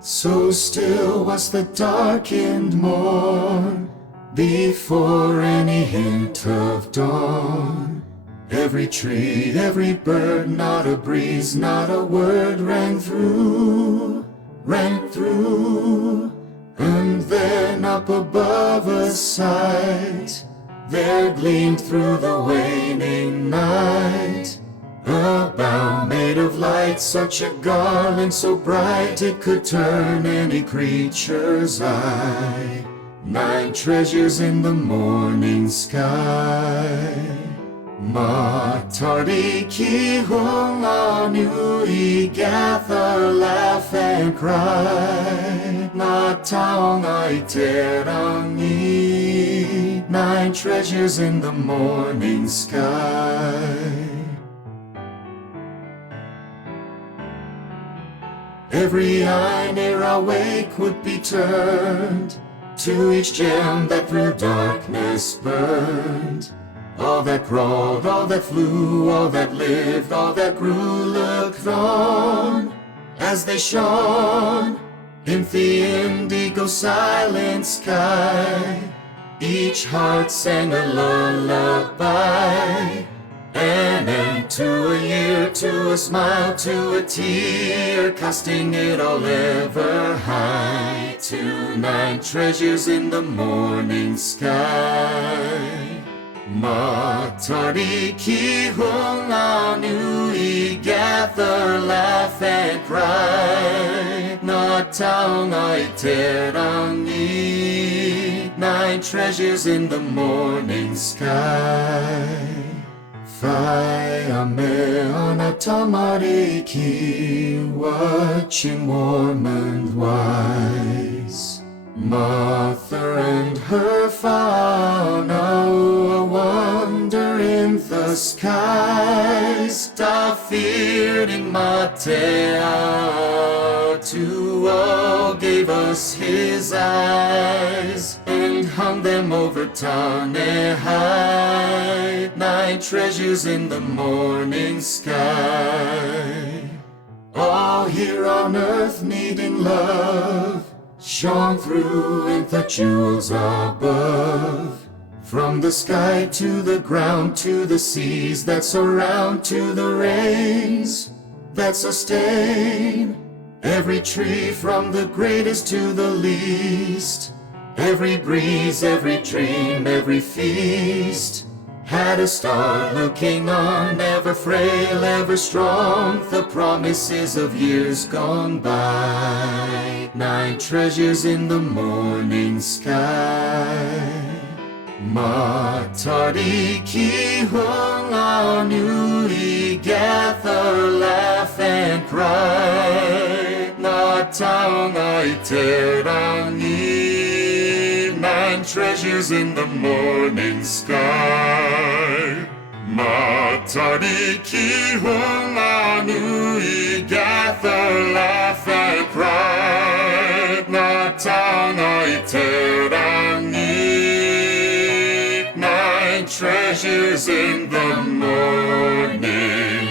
So still was the darkened morn, before any hint of dawn. Every tree, every bird, not a breeze, not a word rang through. And then up above us sight, there gleamed through the waning night a bough made of light, such a garland so bright it could turn any creature's eye. 9 treasures in the morning sky. Ma tardi ki hung anui, gather, laugh and cry. Na taong ai terangi, 9 treasures in the morning sky. Every eye near our wake would be turned to each gem that through darkness burned. All that crawled, all that flew, all that lived, all that grew looked on as they shone in the indigo silent sky. Each heart sang a lullaby, an end to a year, to a smile, to a tear, casting it all ever high to 9 treasures in the morning sky. Ma tardi ki hung anui, gather, laugh and cry. Na taong ai terangi, 9 treasures in the morning sky. Fai ame anatamariki, watching warm and wise. Mother and her fauna, a wonder in the skies. Da fearing Matea, to all gave us his eyes, and hung them over Tane high. 9 treasures in the morning sky. All here on earth needing love, shone through in the jewels above. From the sky to the ground, to the seas that surround, to the rains that sustain. Every tree from the greatest to the least, every breeze, every dream, every feast, had a star looking on, ever frail, ever strong, the promises of years gone by. 9 treasures in the morning sky. Ma tardi ki hung anui, gather, laugh and cry. Na taong ai terangi, 9 treasures in the morning sky. Ma tardi ki hung anui, gather, laugh and cry. Na taong ai terangi, 9 treasures in the morning